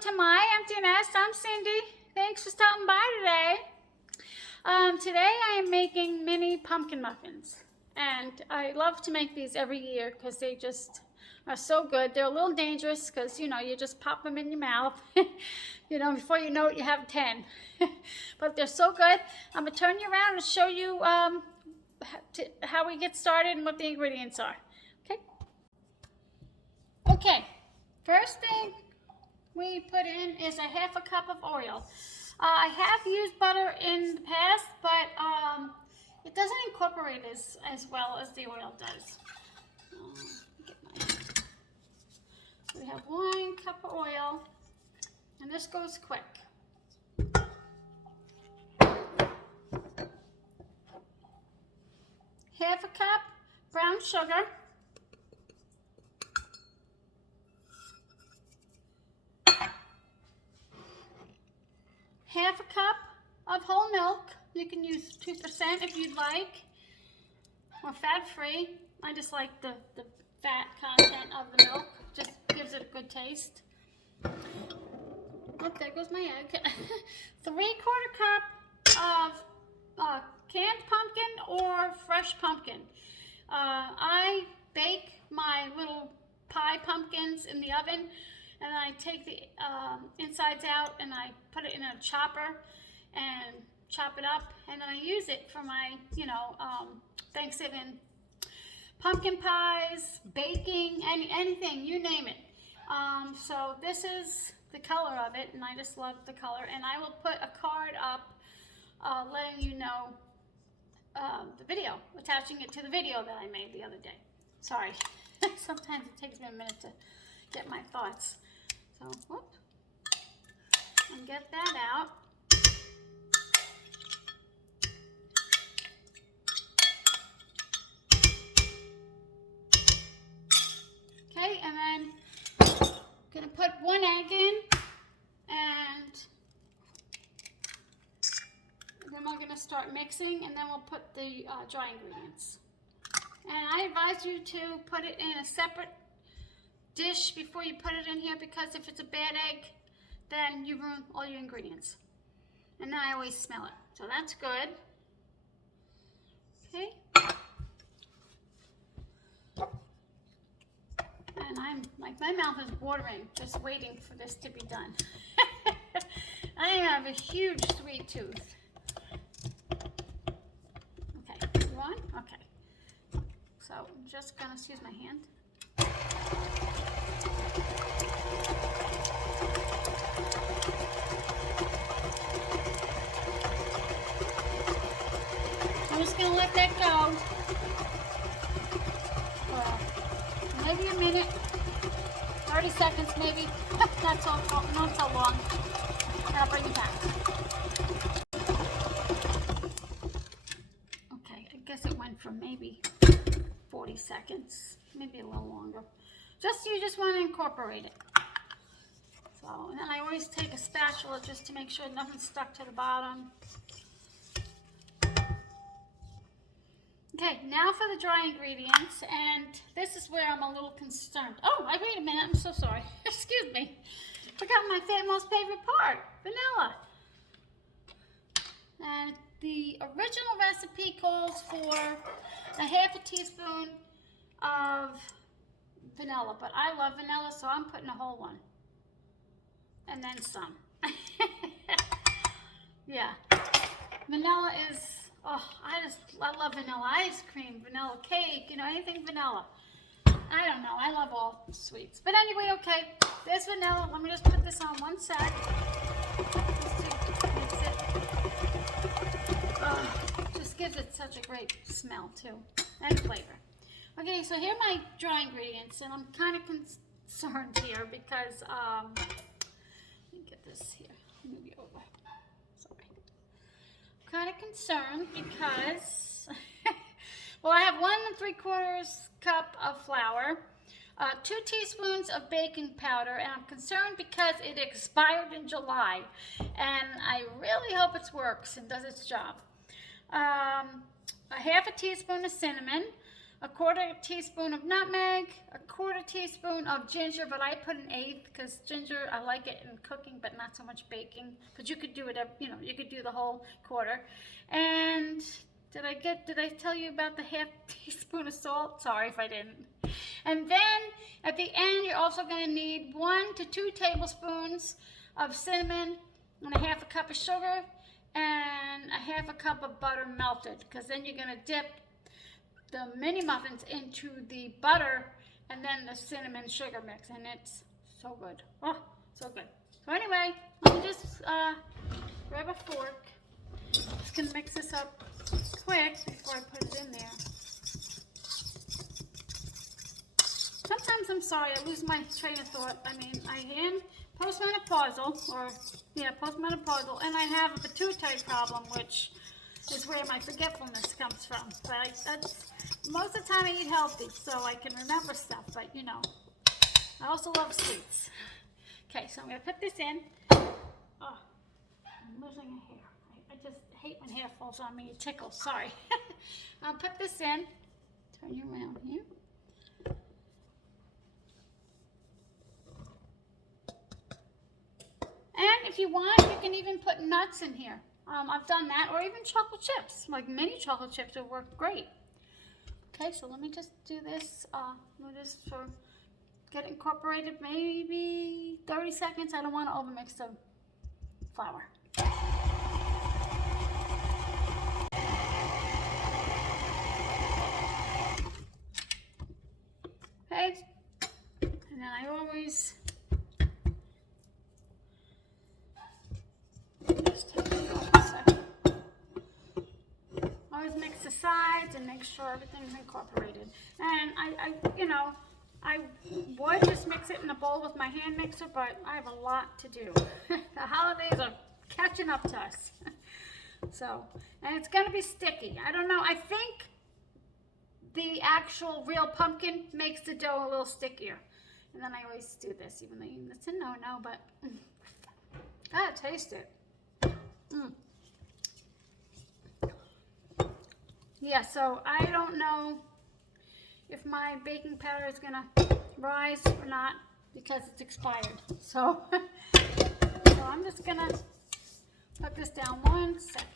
to My Empty Nest. I'm Cindy. Thanks for stopping by today. Today I am making mini pumpkin muffins. And I love to make these every year because they just are so good. They're a little dangerous because, you just pop them in your mouth. Before you know it, you have 10. But they're so good. I'm going to turn you around and show you how we get started and what the ingredients are. Okay, first thing we put in is a half a cup of oil. I have used butter in the past, but it doesn't incorporate as well as the oil does. We have 1 cup of oil, and this goes quick. Half a cup brown sugar. Half a cup of whole milk. You can use 2% if you'd like, or fat-free. I just like the fat content of the milk. Just gives it a good taste. Oh, there goes my egg. 3/4 cup of canned pumpkin or fresh pumpkin. I bake my little pie pumpkins in the oven, and I take the insides out and I put it in a chopper and chop it up, and then I use it for my, Thanksgiving pumpkin pies, baking, anything, you name it. So this is the color of it, and I just love the color. And I will put a card up letting you know the video, attaching it to the video that I made the other day. Sorry, sometimes it takes me a minute to get my thoughts. So, whoop, and get that out. Okay, and then I'm gonna put 1 egg in, and then we're gonna start mixing, and then we'll put the dry ingredients. And I advise you to put it in a separate dish before you put it in here, because if it's a bad egg, then you ruin all your ingredients. And then I always smell it, so that's good. Okay. And I'm like, my mouth is watering just waiting for this to be done. I have a huge sweet tooth. Okay, you on? Okay. So I'm just gonna use my hand. I'm just going to let that go for maybe a minute, 30 seconds maybe, not so long, and I'll bring it back. Okay, I guess it went from maybe 40 seconds, maybe a little longer. You just want to incorporate it. So, and then I always take a spatula just to make sure nothing's stuck to the bottom. Okay, now for the dry ingredients, and this is where I'm a little concerned. Oh, wait a minute, I'm so sorry. Excuse me. Forgot my most favorite part, vanilla. And the original recipe calls for a half a teaspoon of vanilla, but I love vanilla, so I'm putting a whole one. And then some. Yeah. Vanilla is, I love vanilla ice cream, vanilla cake, anything vanilla. I don't know, I love all sweets. But anyway, okay, there's vanilla. Let me just put this on one sec. Just gives it such a great smell too, and flavor. Okay, so here are my dry ingredients, and I'm kind of concerned here because, let me get this here, move you over. Sorry. I'm kind of concerned because, well, I have 1 3/4 cup of flour, 2 teaspoons of baking powder, and I'm concerned because it expired in July, and I really hope it works and does its job. A half a teaspoon of cinnamon, 1/4 teaspoon of nutmeg, 1/4 3/4 teaspoon of ginger, but I put 1/8 because ginger, I like it in cooking, but not so much baking. But you could do it, you could do the whole quarter. And did I tell you about the 1/2 teaspoon of salt? Sorry if I didn't. And then at the end, you're also going to need 1 to 2 tablespoons of cinnamon and 1/2 cup of sugar and 1/2 cup of butter melted, because then you're going to dip the mini muffins into the butter and then the cinnamon sugar mix, and it's so good. Oh, so good. So anyway, let me just grab a fork. Just gonna mix this up quick before I put it in there. Sometimes, I'm sorry, I lose my train of thought. I mean, I am postmenopausal, postmenopausal, and I have a pituitary problem, which is where my forgetfulness comes from. But that's most of the time I eat healthy, so I can remember stuff. But I also love sweets. Okay, so I'm gonna put this in. Oh, I'm losing a hair. I just hate when hair falls on me. It tickles. Sorry. I'll put this in. Turn you around here. And if you want, you can even put nuts in here. I've done that, or even chocolate chips. Like mini chocolate chips would work great. Okay, so let me just do this. Just for get incorporated, maybe 30 seconds. I don't want to overmix the flour. Okay, and then I always mix the sides and make sure everything's incorporated. And I would just mix it in a bowl with my hand mixer, but I have a lot to do. The holidays are catching up to us. So, and it's gonna be sticky. I don't know, I think the actual real pumpkin makes the dough a little stickier. And then I always do this, even though it's a no-no, but gotta taste it. Yeah, so I don't know if my baking powder is gonna rise or not because it's expired. So, so I'm just gonna put this down 1 second.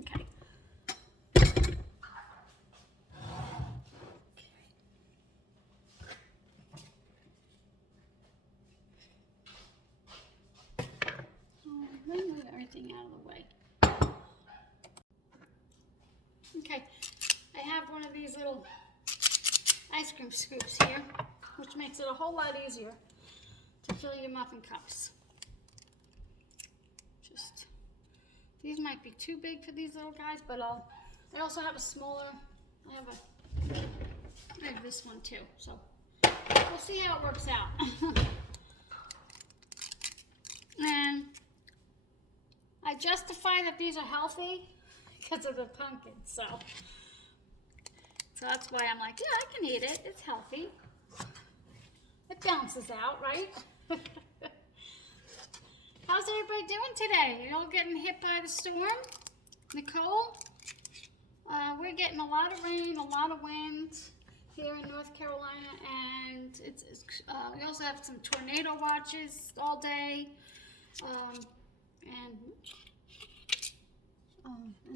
Okay. Let me move everything out of the way. Okay, I have one of these little ice cream scoops here, which makes it a whole lot easier to fill your muffin cups. These might be too big for these little guys, but I also have a smaller, I have this one too, so we'll see how it works out. And I justify that these are healthy because of the pumpkin, so that's why I'm like, yeah, I can eat it. It's healthy. It balances out, right? How's everybody doing today? You all getting hit by the storm? Nicole? We're getting a lot of rain, a lot of wind here in North Carolina, and we also have some tornado watches all day. And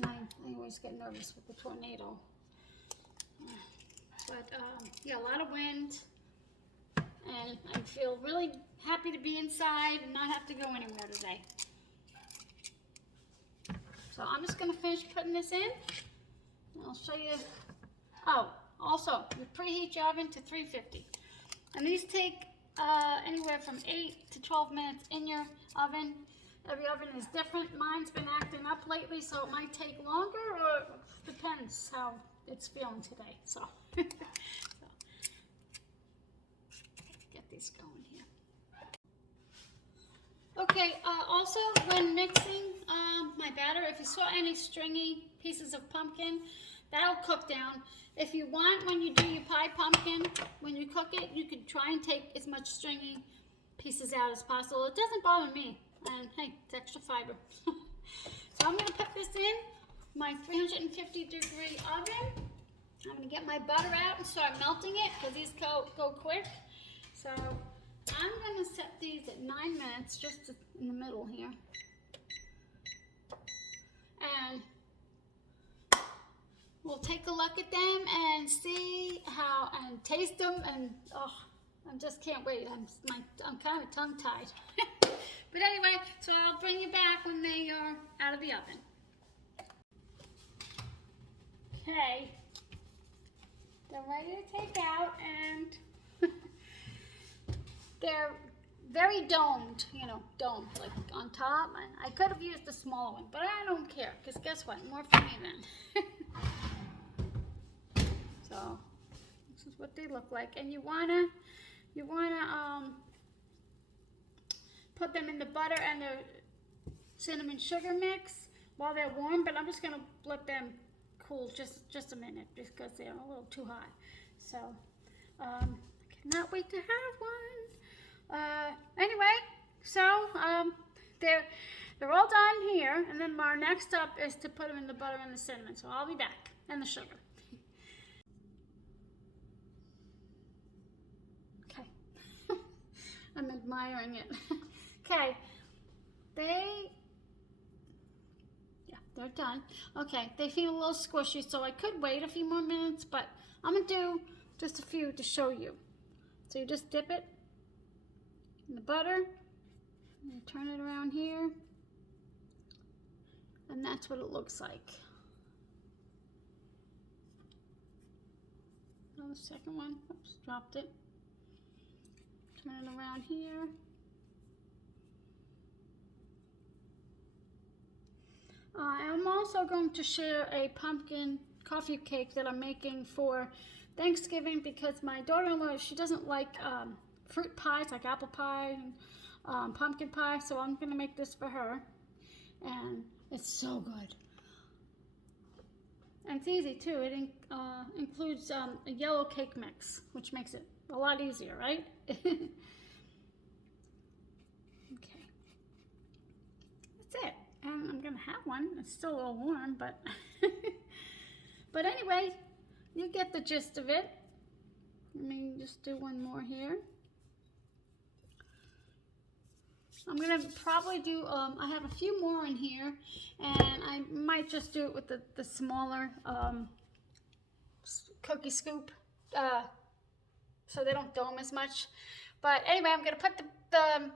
I always get nervous with the tornado. But yeah, a lot of wind, and I feel really happy to be inside and not have to go anywhere today. So I'm just going to finish putting this in. I'll show you. Oh, also, you preheat your oven to 350. And these take anywhere from 8 to 12 minutes in your oven. Every oven is different. Mine's been acting up lately, so it might take longer, or depends how it's feeling today. So, let's get these going here. Okay, also when mixing my batter, if you saw any stringy pieces of pumpkin, that'll cook down. If you want, when you do your pie pumpkin, when you cook it, you could try and take as much stringy pieces out as possible. It doesn't bother me, and hey, it's extra fiber. So I'm going to put this in my 350-degree oven. get my butter out and start melting it because these go quick. So I'm going to set these at 9 minutes, just in the middle here. And we'll take a look at them and see how, and taste them, and oh, I just can't wait. I'm kind of tongue-tied. But anyway, so I'll bring you back when they are out of the oven. Okay, they're ready to take out, and they're very domed, you know, domed, like on top. And I could have used the smaller one, but I don't care, because guess what? More for me then. So this is what they look like, and you wanna put them in the butter and the cinnamon sugar mix while they're warm. But I'm just gonna let them cool just a minute because they're a little too hot. So I cannot wait to have one. Anyway, so they're all done here, and then our next step is to put them in the butter and the cinnamon. So I'll be back, and the sugar. Okay, I'm admiring it. Okay, they're done. Okay, they feel a little squishy, so I could wait a few more minutes, but I'm gonna do just a few to show you. So you just dip it in the butter, and you turn it around here, and that's what it looks like. Oh, the second one, oops, dropped it. Turn it around here. I'm also going to share a pumpkin coffee cake that I'm making for Thanksgiving, because my daughter-in-law, she doesn't like fruit pies like apple pie and pumpkin pie, so I'm going to make this for her, and it's so good. And it's easy too. It includes a yellow cake mix, which makes it a lot easier, right? Okay, that's it. And I'm gonna have one. It's still a little warm, but but anyway, you get the gist of it. Let me just do one more here. I'm gonna probably do, I have a few more in here, and I might just do it with the smaller cookie scoop, so they don't dome as much. But anyway, I'm gonna put the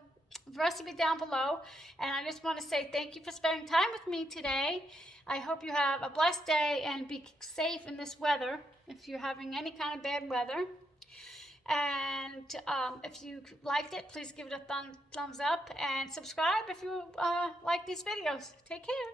recipe down below, and I just want to say thank you for spending time with me today. I hope you have a blessed day and be safe in this weather if you're having any kind of bad weather. And if you liked it, please give it a thumbs up, and subscribe if you like these videos. Take care.